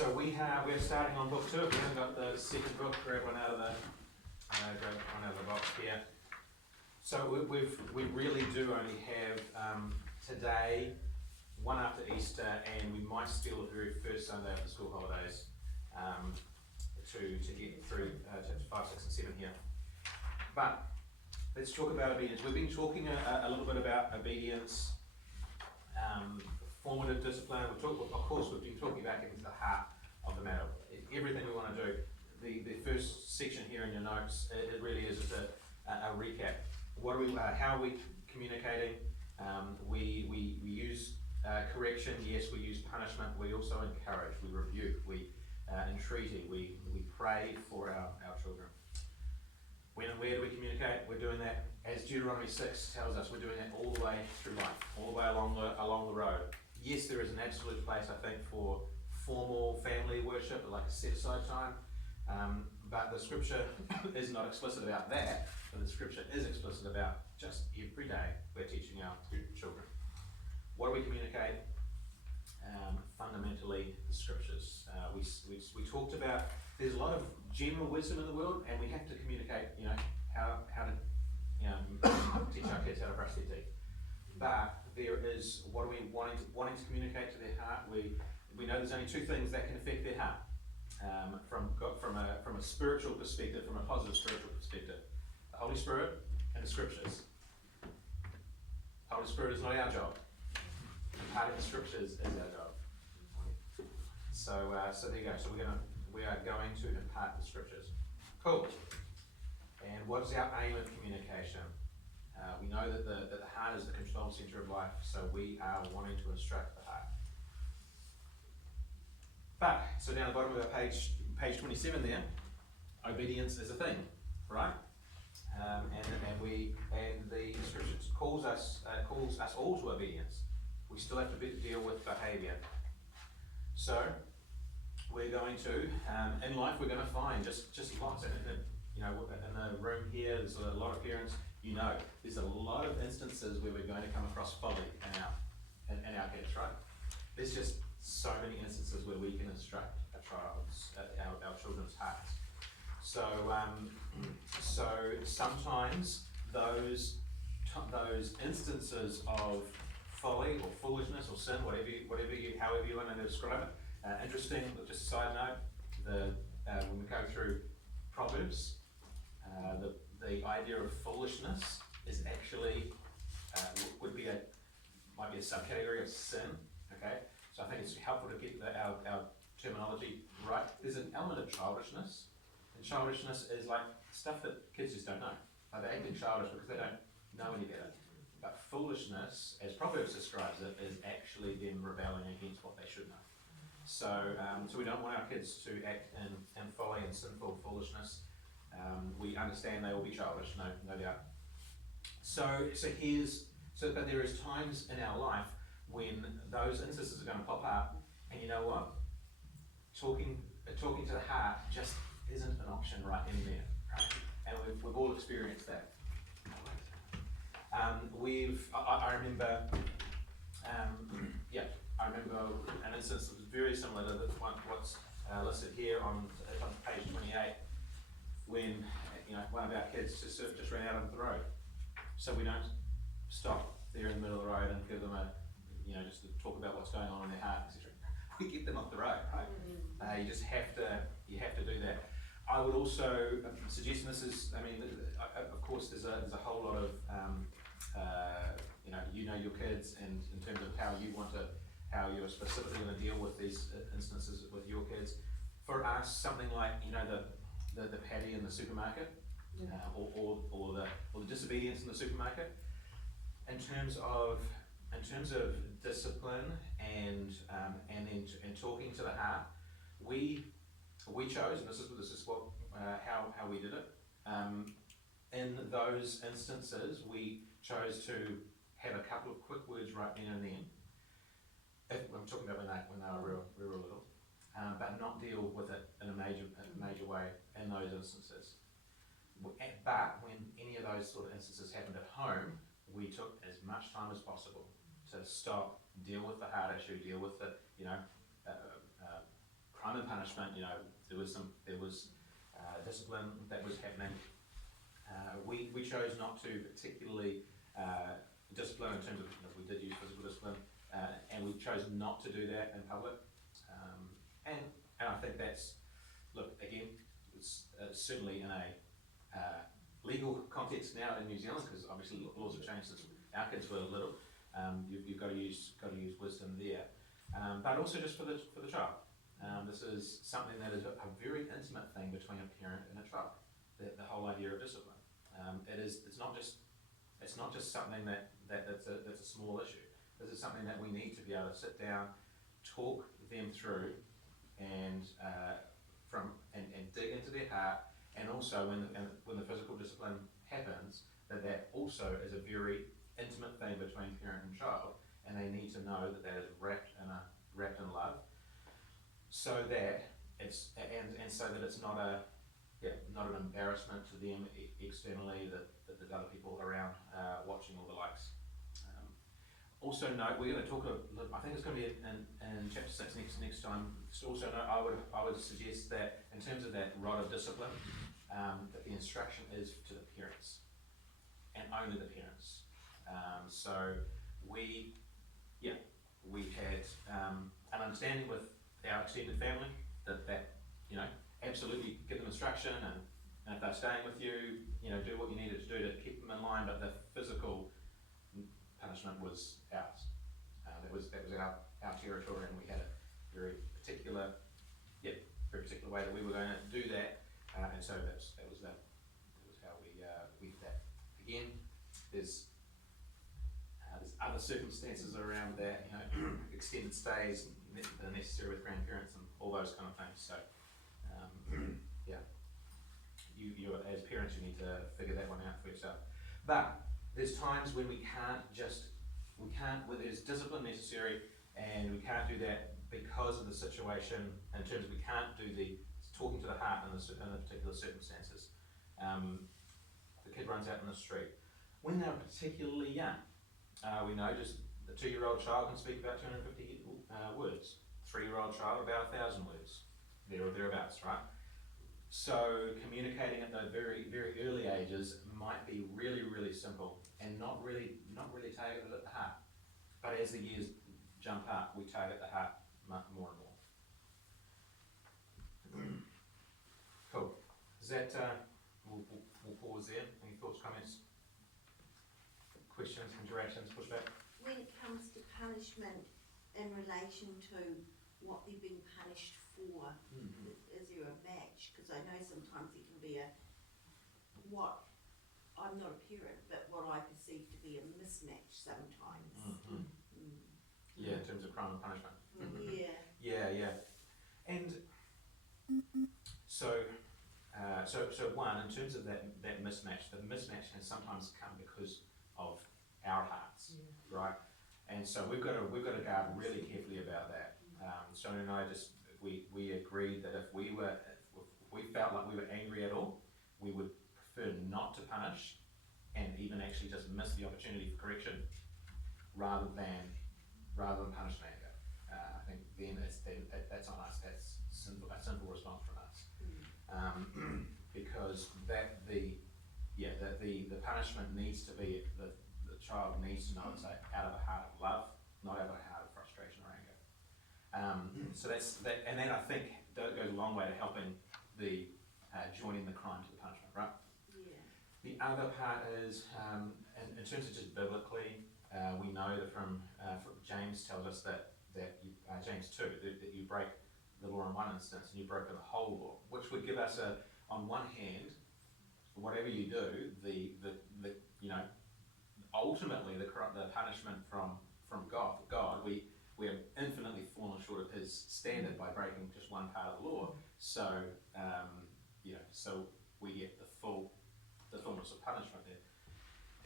So we're starting on book 2. If you haven't got the second book, grab one out of the box here. So we really do only have today, one after Easter, and we might steal the very first Sunday of the school holidays to get through chapters 5, 6, and 7 here. But let's talk about obedience. We've been talking a little bit about obedience, formative discipline. Of course, we've been talking back into the heart of the matter. Everything we want to do. The first section here in your notes, it really is just a recap. How are we communicating? We use correction. Yes, we use punishment. We also encourage. We rebuke. We entreaty. We pray for our children. When and where do we communicate? We're doing that, as Deuteronomy 6 tells us, we're doing that all the way through life, all the way along the road. Yes, there is an absolute place, I think, for formal family worship, like a set-aside time, but the scripture is not explicit about that, but the scripture is explicit about just every day we're teaching our children. What do we communicate? Fundamentally, the scriptures. We talked about, there's a lot of general wisdom in the world, and we have to communicate, how to, teach our kids how to brush their teeth. But there is, what are we wanting to communicate to their heart? We know there's only two things that can affect their heart, from a spiritual perspective, from a positive spiritual perspective: the Holy Spirit and the Scriptures. The Holy Spirit is not our job. Part of the Scriptures is our job. So there you go. So we are going to impart the Scriptures. Cool. And what is our aim of communication? We know that the heart is the control center of life, so we are wanting to instruct the heart. But, so down the bottom of our page 27 there, obedience is a thing, right? And the scripture calls us all to obedience. We still have to deal with behaviour. So, we're going to, in life, we're going to find just lots. And in the room here, there's a lot of parents. There's a lot of instances where we're going to come across folly in our kids, right? There's just so many instances where we can instruct our children's hearts. So sometimes those instances of folly or foolishness or sin, however you want to describe it. Interesting, just a side note, when we go through Proverbs, the idea of foolishness is actually might be a subcategory of sin. Okay, so I think it's helpful to get our terminology right. There's an element of childishness, and childishness is like stuff that kids just don't know. Like they act childish because they don't know any better. But foolishness, as Proverbs describes it, is actually them rebelling against what they should know. So we don't want our kids to act in folly and sinful foolishness. We understand they will be childish, no doubt. But there is times in our life when those instances are going to pop up, and you know what? Talking to the heart just isn't an option right in there, right? And we've all experienced that. I remember an instance that was very similar to what's listed here on page 28, when one of our kids just ran out of the road. So we don't stop there in the middle of the road and give them just to talk about what's going on in their heart, etc. We get them off the road, right? You just have to do that. I would also suggest, and this is, of course, there's a whole lot of your kids, and in terms of how you're specifically going to deal with these instances with your kids. For us, something like the paddy in the supermarket, or the disobedience in the supermarket. In terms of discipline and talking to the heart, we chose, and this is what how we did it. In those instances, we chose to have a couple of quick words right then and then. I'm talking about when they were real little, but not deal with it in a major way in those instances. But when any of those sort of instances happened at home, we took as much time as possible to stop, deal with the heart issue, deal with the crime punishment, there was discipline that was happening. We chose not to particularly discipline in terms of, we did use physical discipline, and we chose not to do that in public. And I think that's, look, again, it's certainly in a legal context now in New Zealand, because obviously laws have changed since our kids were little. You've got to use wisdom there, but also just for the child. This is something that is a very intimate thing between a parent and a child. The whole idea of discipline. It's not just something that's a small issue. This is something that we need to be able to sit down, talk them through, and dig into their heart. And also when the physical discipline happens, that also is a very intimate thing between parent and child, and they need to know that is wrapped in love, so that it's not an embarrassment to them externally that there's other people around watching all the likes. Also note, we're going to talk I think it's going to be in chapter 6 next time. Also note, I would suggest that in terms of that rod of discipline, that the instruction is to the parents, and only the parents. So we had an understanding with our extended family that absolutely give them instruction, and if they're staying with you, do what you needed to do to keep them in line, but the physical punishment was ours. That was our territory, and we had a very particular way that we were going to do that, and so that was how we did that. Again, there's other circumstances around that, extended stays that are necessary with grandparents and all those kind of things. So, you as parents, you need to figure that one out for yourself. But there's times when where there's discipline necessary, and we can't do that because of the situation. In terms of we can't do the talking to the heart in the particular circumstances. The kid runs out in the street when they're particularly young. We know just the 2-year-old child can speak about 250 words. 3-year-old child about 1,000 words, there or thereabouts, right? So communicating at the very, very early ages might be really, really simple and not really targeted at the heart. But as the years jump up, we target the heart more and more. Cool. Is that? We'll pause there. Any thoughts, comments, questions, interactions, pushback? When it comes to punishment in relation to what they're being punished for, is there a match? Because I know sometimes there can be I'm not a parent, but what I perceive to be a mismatch sometimes. Yeah, in terms of crime and punishment. Yeah. And so one, in terms of that mismatch, the mismatch has sometimes come because of our hearts, right? And so we've got to guard really carefully about that. Sonia and I we agreed that if we felt like we were angry at all, we would prefer not to punish, and even actually just miss the opportunity for correction, rather than punish and anger. I think then that's on us. That's a simple response from us, because the punishment needs to be the child needs to know it's out of a heart of love, not out of a heart of frustration or anger. So that's that, and that I think goes a long way to helping the joining the crime to the punishment, right? Yeah. The other part is, in terms of just biblically, we know that from James tells us that James 2, that you break the law in one instance and you've broken the whole law, which would give us on one hand, whatever you do, ultimately the punishment from God, we have infinitely fallen short of His standard by breaking just one part of the law. So so we get the fullness of punishment there.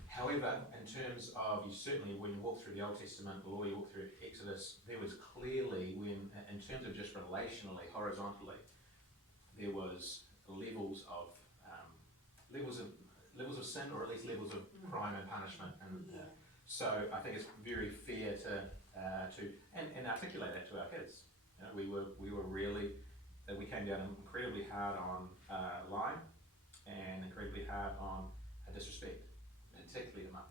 However, in terms of, certainly when you walk through the Old Testament, the law, you walk through Exodus, there was clearly, in terms of just relationally, horizontally, there was levels of sin, or at least levels of crime and punishment, and so I think it's very fair to articulate that to our kids. We were really came down incredibly hard on lying and incredibly hard on disrespect, particularly the mum.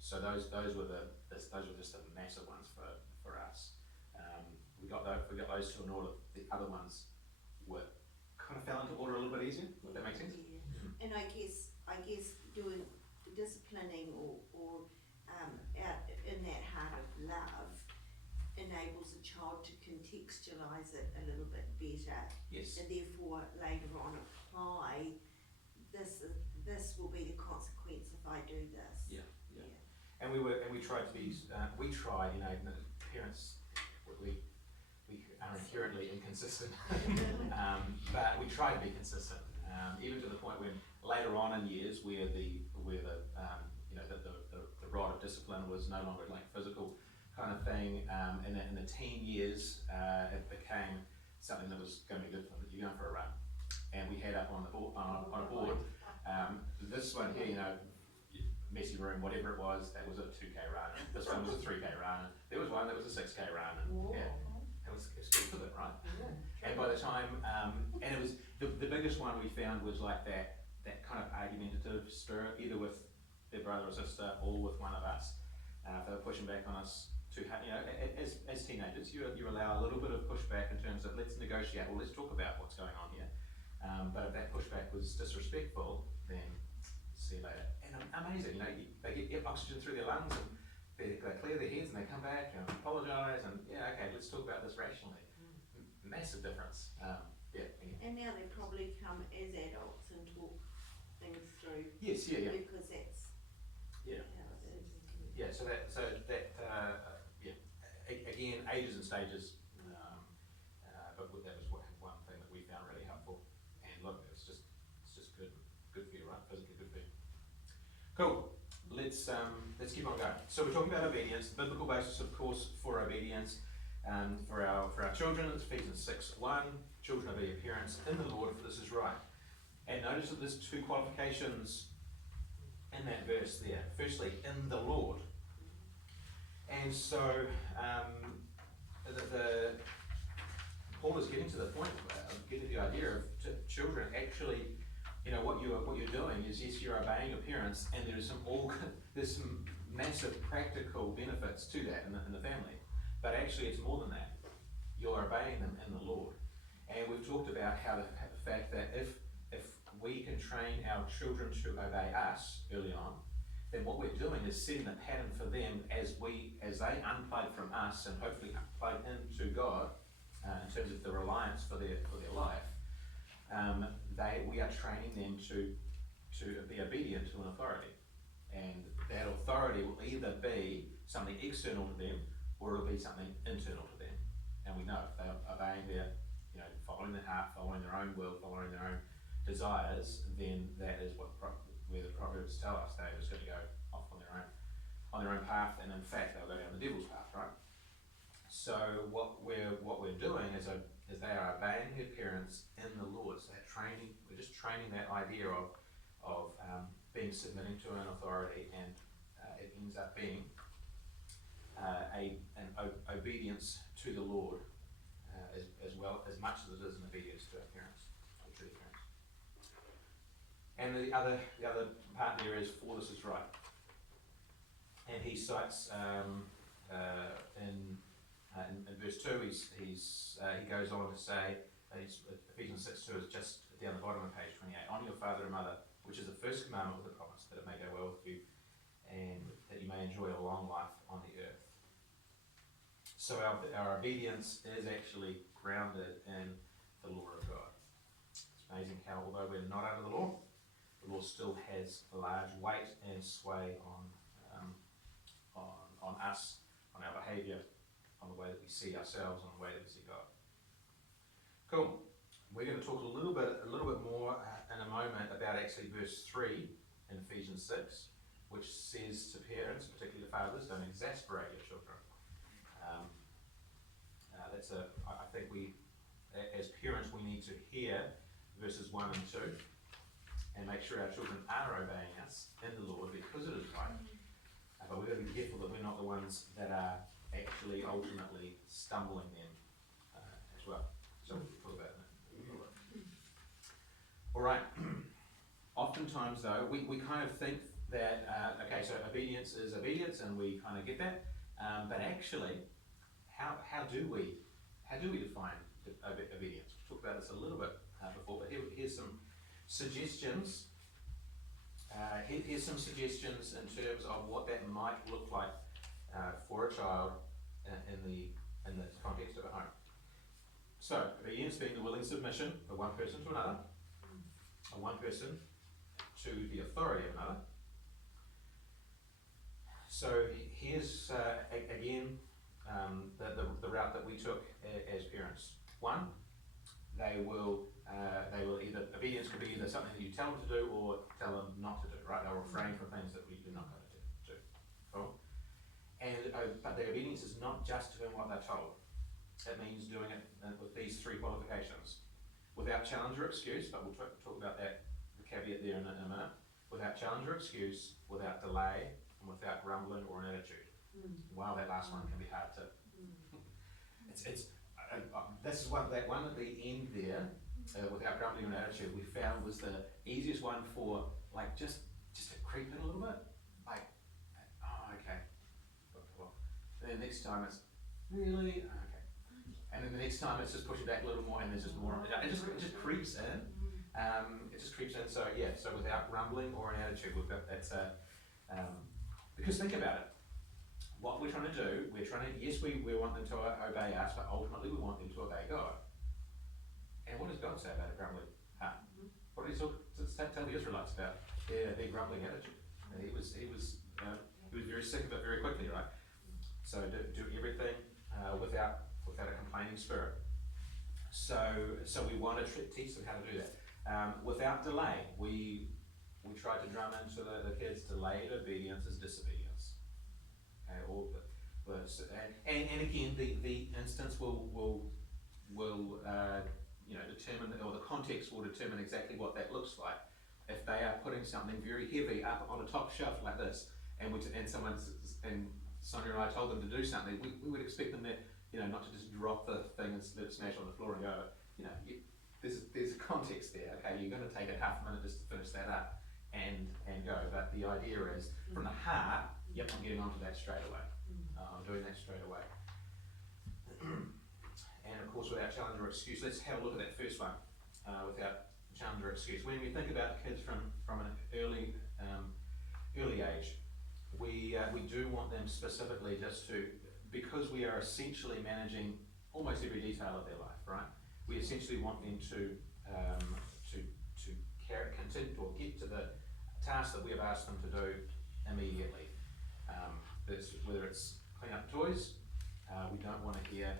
So those were just the massive ones for us. We got those two in order. The other ones were kind of fell into order a little bit easier. Does that make sense? Yeah. And I guess doing disciplining or out in that heart of love enables a child to contextualise it a little bit better. Yes. And therefore later on apply this will be the consequence if I do this. Yeah. And we tried to be parents we are inherently inconsistent, but we try to be consistent, even to the point when later on in years where the rod of discipline was no longer like physical kind of thing. In the teen years, it became something that was going to be good for you going for a run, and we had up on a board this one here, messy room, whatever it was, that was a 2K run. This one was a 3K run. There was one that was a 6K run. It was good for them, right? Yeah. And by the time, and it was the biggest one we found was like that kind of argumentative spirit, either with their brother or sister or with one of us. They were pushing back on us too hard. As teenagers, you allow a little bit of pushback in terms of let's negotiate, or let's talk about what's going on here. But if that pushback was disrespectful, then see you later. And amazing, they get oxygen through their lungs and they clear their heads and they come back and apologise and okay, let's talk about this rationally. Massive difference. Anyway. And now they probably come as adults and talk things through. Yes, Because that's how it is. Yeah, so that again, ages and stages, but that was one thing that we found really helpful. And look, it's just good for you, right? Physically good for you. Cool. Let's keep on going. So we're talking about obedience. The biblical basis, of course, for obedience. For our children, it's Ephesians 6:1. Children obey your parents in the Lord, for this is right. And notice that there's two qualifications in that verse there. Firstly, in the Lord. And so Paul is getting to the point of getting the idea of children actually, what you're doing is, yes, you're obeying your parents, and there's some massive practical benefits to that in the family. But actually, it's more than that. You're obeying them in the Lord. And we've talked about how the fact that if we can train our children to obey us early on, then what we're doing is setting the pattern for them as they unplug from us and hopefully plug into God in terms of the reliance for their life. We are training them to be obedient to an authority, and that authority will either be something external to them or it'll be something internal to them. And we know if they're obeying their, following their heart, following their own will, following their own desires, then that is where the Proverbs tell us they're just going to go off on their own path, and in fact they'll go down the devil's path, right? So what we're doing is they are obeying their parents in the Lord. So we're just training that idea of being submitting to an authority, and it ends up being an obedience to the Lord as well as much as it is an obedience to our parents, or to their parents. And the other part there is, for this is right. And he cites in verse 2, he goes on to say, Ephesians 6:2 is just down the bottom of page 28. Honour your father and mother, which is the first commandment with a promise, that it may go well with you and that you may enjoy a long life on the earth. So our obedience is actually grounded in the law of God. It's amazing how, although we're not under the law still has a large weight and sway on us, on our behaviour, on the way that we see ourselves, on the way that we see God. Cool. We're going to talk a little bit more in a moment about actually verse 3 in Ephesians 6, which says to parents, particularly to fathers, don't exasperate your children. I think as parents, we need to hear verses 1 and 2 and make sure our children are obeying us in the Lord because it is right. But we've got to be careful that we're not the ones that are actually ultimately stumbling them as well. oftentimes though, we kind of think that, okay, so obedience is obedience and we kind of get that, but actually, how do we define obedience? We talked about this a little bit before, but here's some suggestions. Here's some suggestions in terms of what that might look like for a child in the context of a home. So, obedience being the willing submission of one person to another, of one person to the authority of another. So here's again the route that we took as parents. One, they will either, obedience could be either something that you tell them to do or tell them not to do, right? They'll refrain from things that you're not going to do. Cool. And but the obedience is not just doing what they're told. It means doing it with these three qualifications. Without challenge or excuse, but we'll talk about that, the caveat there in a minute. Without challenge or excuse, without delay, and without grumbling or an attitude. Wow, that last one can be hard to. This is that one at the end there, without grumbling or an attitude, we found was the easiest one for like just to creep in a little bit, like, oh okay, and then next time it's really okay, and then the next time it's just pushing back a little more, and there's just more. It just creeps in. It just creeps in. So yeah, so without grumbling or an attitude, we've got that's a. Because think about it, what we're trying to do, yes, we want them to obey us, but ultimately we want them to obey God. And what does God say about a grumbling heart? What did he tell the Israelites about their grumbling attitude? And he was very sick of it very quickly, right? So do everything without a complaining spirit. So we want to teach them how to do that. Without delay, we try to drum into the kids, delayed obedience is disobedience. Okay, and again, the instance will determine, or the context will determine exactly what that looks like. If they are putting something very heavy up on a top shelf like this, and Sonia and I told them to do something, we would expect them to, not to just drop the thing and smash on the floor and go, there's a context there. Okay, you're going to take a half a minute just to finish that up and go. But the idea is, from the heart, yep, I'm getting onto that straight away. I'm doing that straight away. And of course, without challenge or excuse, let's have a look at that first one. Without challenge or excuse. When we think about kids from an early age, we do want them specifically just to, because we are essentially managing almost every detail of their life, right? We essentially want them to continue or get to the task that we have asked them to do immediately. Whether it's clean up toys, we don't want to hear,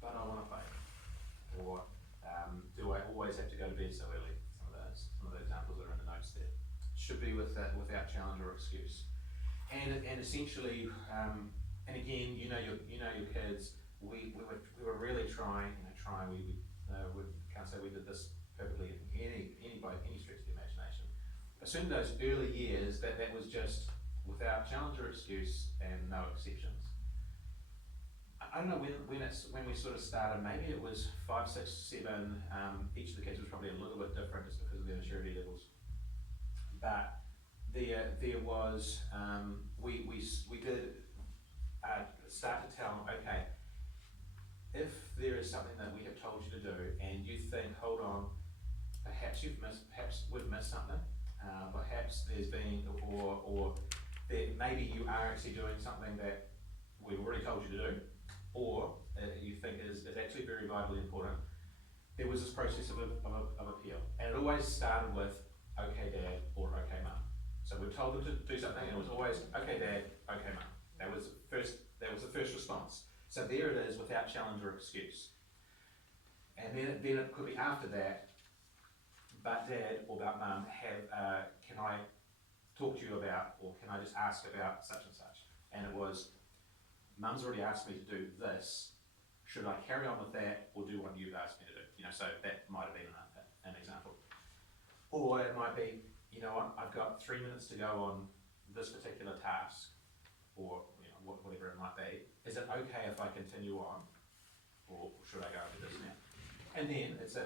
but I want to play, or do I always have to go to bed so early? Some of those examples are in the notes there. Should be without challenge or excuse, and essentially, and again, your kids. We were really trying. We can't say we did this perfectly by any stretch of the imagination. But certainly those early years, that was just without challenge or excuse and no exceptions. I don't know when we sort of started. Maybe it was 5, 6, 7. Each of the kids was probably a little bit different just because of their maturity levels. But there was we did start to tell them, okay, if there is something that we have told you to do and you think, hold on, perhaps we've missed something, perhaps there's been, or that maybe you are actually doing something that we've already told you to do, or you think is actually very vitally important, there was this process of appeal. And it always started with, okay dad, or okay mum. So we told them to do something and it was always, okay dad, okay mum. That was the first response. So there it is, without challenge or excuse. And then it could be after that, but dad or but mum, can I talk to you about, or can I just ask about such and such? And it was, mum's already asked me to do this, should I carry on with that or do what you've asked me to do? So that might have been an example. Or it might be, I've got 3 minutes to go on this particular task, or whatever it might be. Is it okay if I continue on, or should I go over this now? And then it's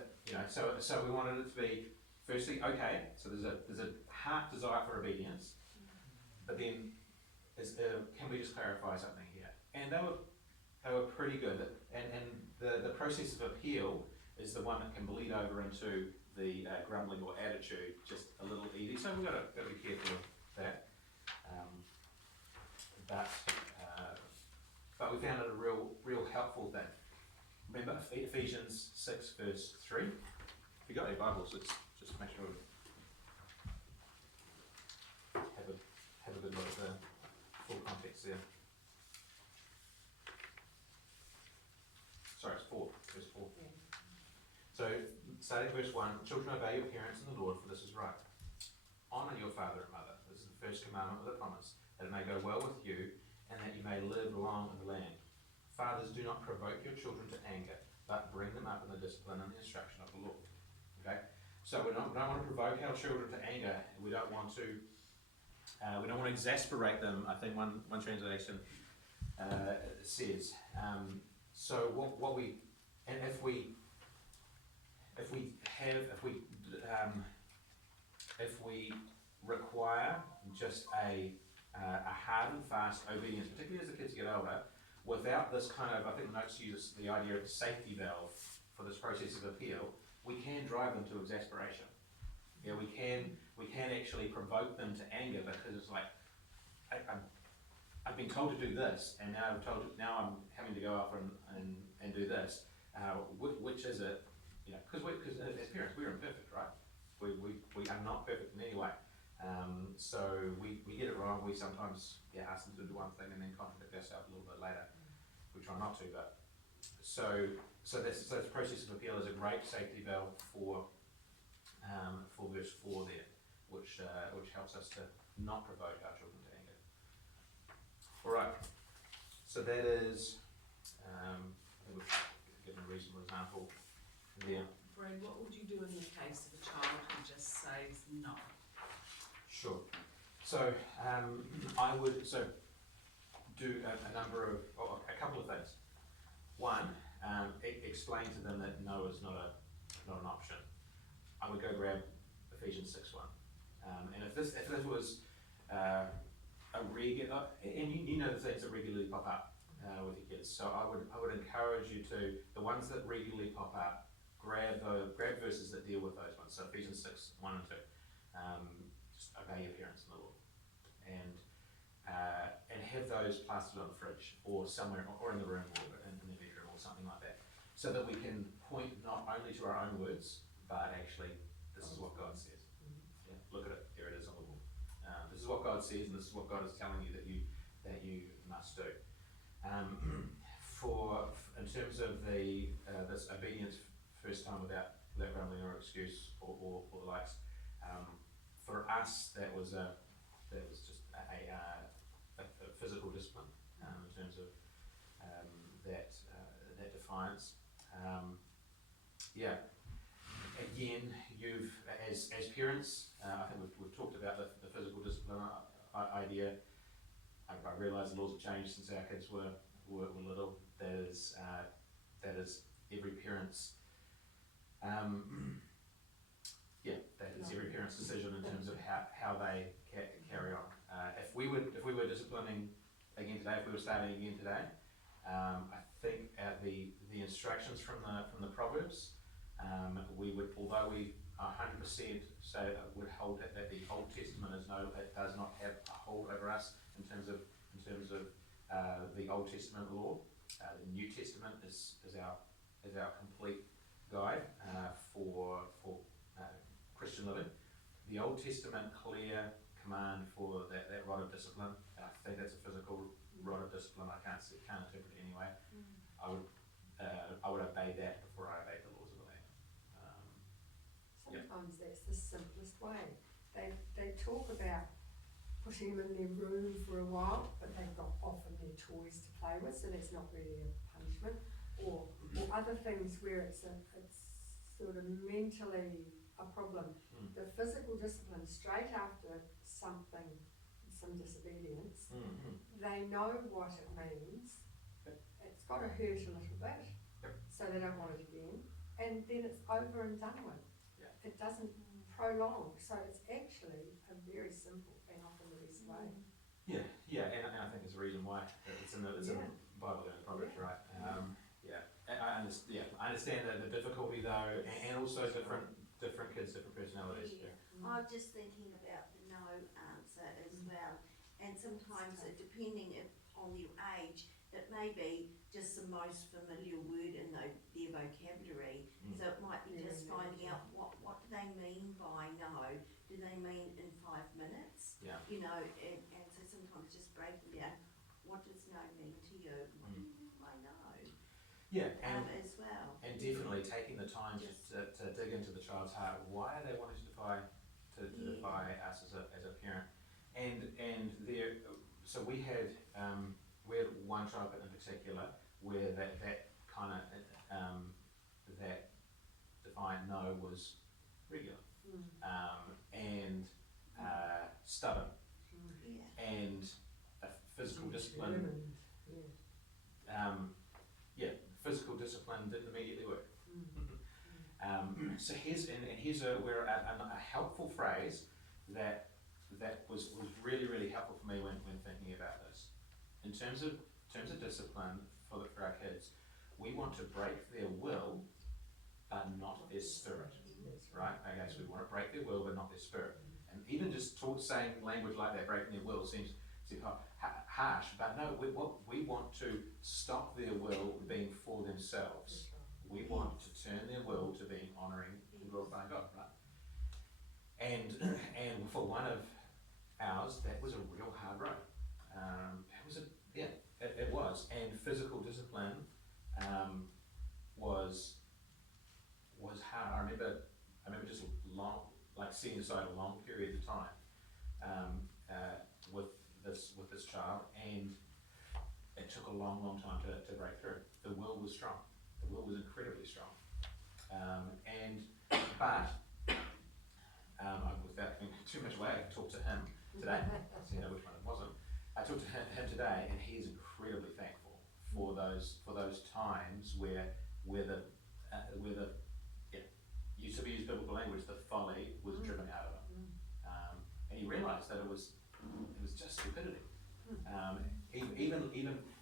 so we wanted it to be firstly, okay, so there's a heart desire for obedience, but then can we just clarify something here? And they were pretty good, and the process of appeal is the one that can bleed over into the grumbling or attitude just a little easy. So we've got to be careful of that. But we found it a real helpful thing. Remember Ephesians 6 verse 3? If you got your Bibles, let's just make sure we have a good look at the full context there. Sorry, it's 4, verse 4. Yeah. So, starting verse 1, children, obey your parents in the Lord, for this is right. Honour your father and mother. This is the first commandment with a promise, that it may go well with you, and that you may live long in the land. Fathers, do not provoke your children to anger, but bring them up in the discipline and the instruction of the Lord. Okay? So we don't want to provoke our children to anger. We don't want to exasperate them. I think one translation says. So what we, and if we require just a hard and fast obedience, particularly as the kids get older, without this kind of, I think the notes use the idea of safety valve for this process of appeal, we can drive them to exasperation. Yeah, we can actually provoke them to anger, because it's like, I've been told to do this, and now I'm having to go off and do this. Which is it? You know, because as parents we're imperfect, right? We are not perfect in any way. So we get it wrong. We sometimes ask them to do one thing and then contradict ourselves a little bit later. We try not to, but so this process of appeal is a great safety valve for verse 4 there, which helps us to not provoke our children to anger. All right. So that is, I think we've given a reasonable example there. Brad, what would you do in the case of a child who just says no? Sure. So I would do a couple of things. One, explain to them that no is not an option. I would go grab Ephesians 6:1, and if this was a regular, and you know the things that regularly pop up with your kids. So I would encourage you to, the ones that regularly pop up, grab verses that deal with those ones. So Ephesians 6:1 and 2. Just obey your parents in the Lord, and have those plastered on the fridge or somewhere, or in the room, or in the bedroom, or something like that, so that we can point not only to our own words, but actually this is what God says. Yeah, look at it. There it is on the wall. This is what God says, and this is what God is telling you that you must do. In terms of this obedience first time without grumbling or excuse or the likes, for us that was just a physical discipline in terms of that defiance. Again, you've as parents, I think we've talked about the physical discipline idea. I realise the laws have changed since our kids were little. That is every parent's every parent's decision in terms of how they carry on. If we were disciplining again today, if we were starting again today, I think the instructions from the Proverbs, we would, although we 100% say would hold that the Old Testament it does not have a hold over us in terms of the Old Testament law. The New Testament is our complete guide for Christian living. The Old Testament clear command for that rod of discipline, and I think that's a physical rod of discipline. I can't interpret it anyway. I would obey that before I obey the laws of the land. Sometimes that's the simplest way. They talk about putting them in their room for a while, but they've got often their toys to play with, so that's not really a punishment. Or other things where it's sort of mentally a problem. The physical discipline straight after some disobedience, they know what it means. It's got to hurt a little bit, so they don't want it again, and then it's over and done with. It doesn't prolonged, so it's actually a very simple and often the best way. Yeah, and I think there's a reason why it's in the Bible and the Proverbs, right? I understand the difficulty though, and also different kids, different personalities. Yeah. I'm just thinking about the no answer as well, and sometimes depending on their age, it may be just the most familiar word in their vocabulary. So it might be just finding out what do they mean by no. Do they mean in 5 minutes? Yeah. You know, and so sometimes just breaking down, what does no mean to you? What do you mean by no? Yeah, and As well. and definitely taking the time to dig into the child's heart. Why are they wanting to defy us as a parent? And there, so we had one child in particular where that kind of that defiant no was regular, and stubborn, and physical discipline. Physical discipline didn't immediately work. So here's a helpful phrase that was really, really helpful for me when thinking about this. In terms of discipline for our kids, we want to break their will, but not their spirit. Right? Okay, so we want to break their will, but not their spirit. And even just saying language like that, breaking their will, seems harsh, but no, we want to stop their will being for themselves. We want to turn their will to being honouring and glorifying God, right? And for one of ours, that was a real hard road. It was. And physical discipline was hard. I remember just setting aside a long period of time with this child, and it took a long time to break through. The will was strong. The will was incredibly strong. Without giving too much away, I talked to him today. So you know which one it wasn't. I talked to him today, and he is incredibly thankful for those times where the used to be used biblical language, the folly was driven out of him, and he realised that it was just stupidity. Even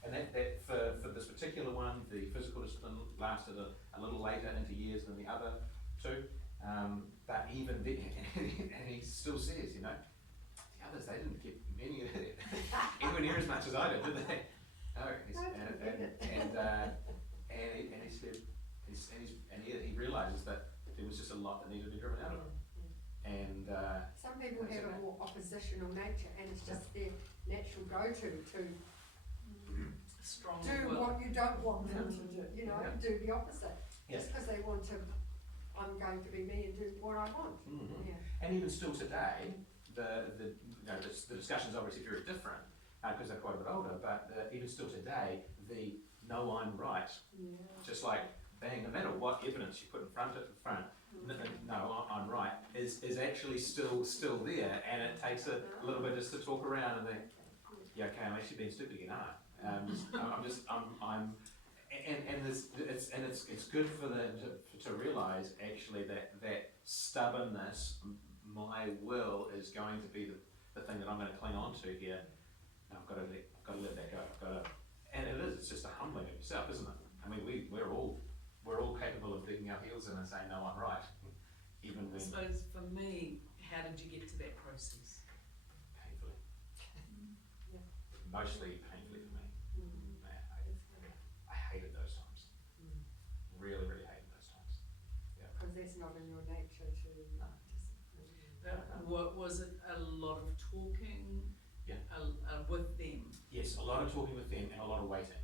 and that for this particular one, the physical discipline lasted a little later into years than the other two. But even then, and he still says, the others, they didn't get anywhere near as much as I did they? No. And he said, he realises that there was just a lot that needed to be driven out of him. And some people have a more oppositional nature, and it's just their natural go-to to do what you don't want them to do. Do the opposite. Just because they want to, I'm going to be me and do what I want. And even still today, the discussion's obviously very different because they're quite a bit older. But even still today, the no, I'm right, just like bang, no matter what evidence you put in front, no, I'm right, is actually still there, and it takes a little bit just to talk around and think, I'm actually being stupid again, aren't I? It's good for them to realise actually that stubbornness, my will is going to be the thing that I'm going to cling on to here. I've got to let that go. And it is. It's just a humbling of yourself, isn't it? I mean, we're all capable of digging our heels in and saying, no, I'm right. Even when... I suppose for me, how did you get to that process? Painfully. Mostly painfully for me. I hated those times. Really, really hated those times. Because that's not in your nature to Was it a lot of talking? With them? Yes, a lot of talking with them and a lot of waiting.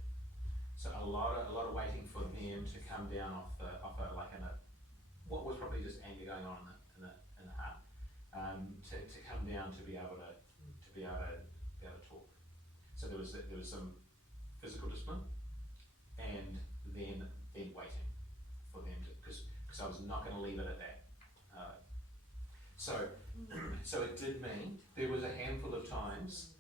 So a lot of waiting for them to come down off what was probably just anger going on in the heart, to come down to be able to talk. So there was some physical discipline, and then waiting for them to, because I was not going to leave it at that. So it did mean there was a handful of times.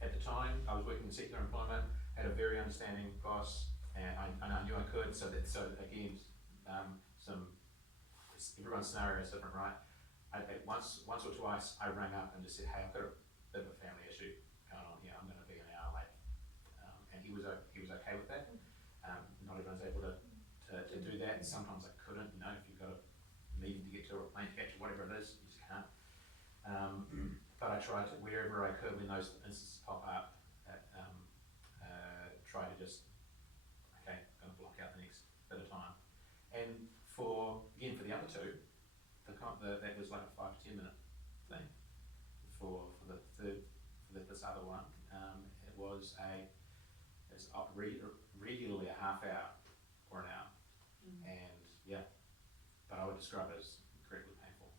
At the time I was working in secular employment, had a very understanding boss, and I knew I could. So again, some everyone's scenario is different, right? Once or twice, I rang up and just said, hey, I've got a bit of a family issue going on here, I'm gonna be an hour late. And he was okay with that. Not everyone's able to do that, and sometimes I couldn't, you know, if you've got a meeting to get to or a plane to catch or whatever it is, you just can't. But I tried to, wherever I could, when those instances pop up, try to just, okay, gonna block out the next bit of time. And for the other two, that was like a 5 to 10 minute thing. For this other one, it was regularly a half hour or an hour, and yeah, but I would describe it as incredibly painful.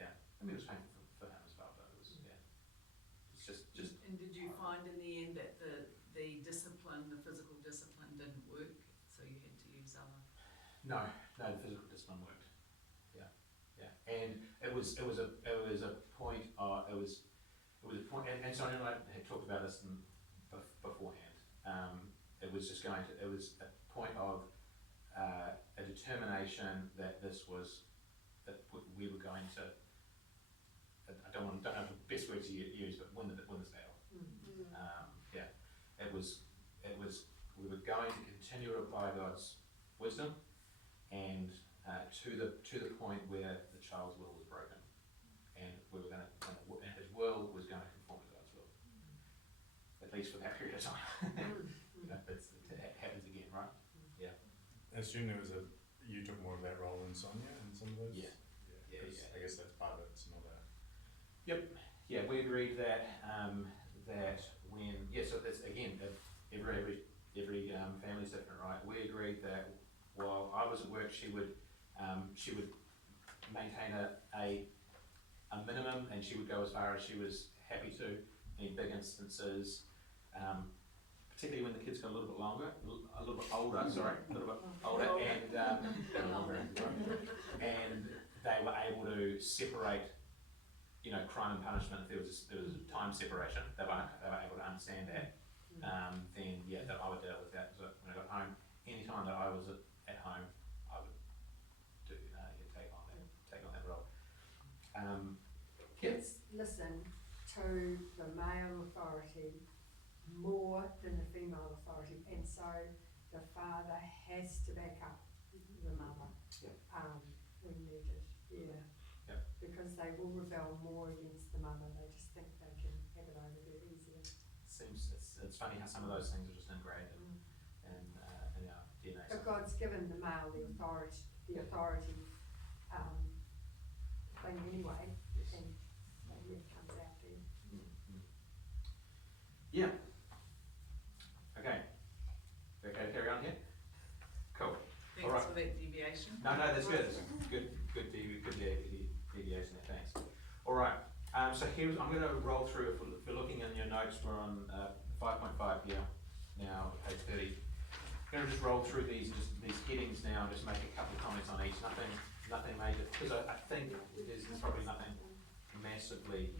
Yeah, I mean it was painful for him as well, but it was it's just. And did you find in the end that the discipline, the physical discipline didn't work, so you had to use other? No, the physical discipline worked. Yeah, and it was a point. And Sonia and I had talked about this beforehand. It was a point of a determination that we were going to. I don't know the best words to use, but win this battle. Yeah, we were going to continue to apply God's wisdom, and to the point where the child's will was broken, and and his will was going to conform to God's will, at least for that period of time. You know, it happens again, right? Yeah. I assume you took more of that role than Sonia in some of those? Yeah. I guess that's part of it, it's not a... Yep. Yeah, we agreed that so that's again, every family's different, right? We agreed that while I was at work, she would maintain a minimum, and she would go as far as she was happy to in big instances, particularly when the kids got a little bit older, and they were able to separate, you know, crime and punishment. If there was a time separation, they were able to understand that. Then yeah, that I would deal with that. So when I got home, any time that I was at home, I would take on that role. Kids listen to the male authority more than the female authority, and so the father has to back up the mother when needed. Yeah. Yep. Because they will rebel more against the mother. They just think they can have it over there easier. It's funny how some of those things are just ingrained in our DNA. But God's given the male the authority thing anyway, and so it comes out there. Yeah. Okay. Okay to carry on here? Cool. Thanks Alright. for that deviation. No, that's good. Good deviation there, thanks. Alright, so I'm going to roll through, if we're looking in your notes, we're on 5.5 here now, page 30. I'm going to just roll through these headings now and just make a couple of comments on each. Nothing major, because I think there's probably nothing massively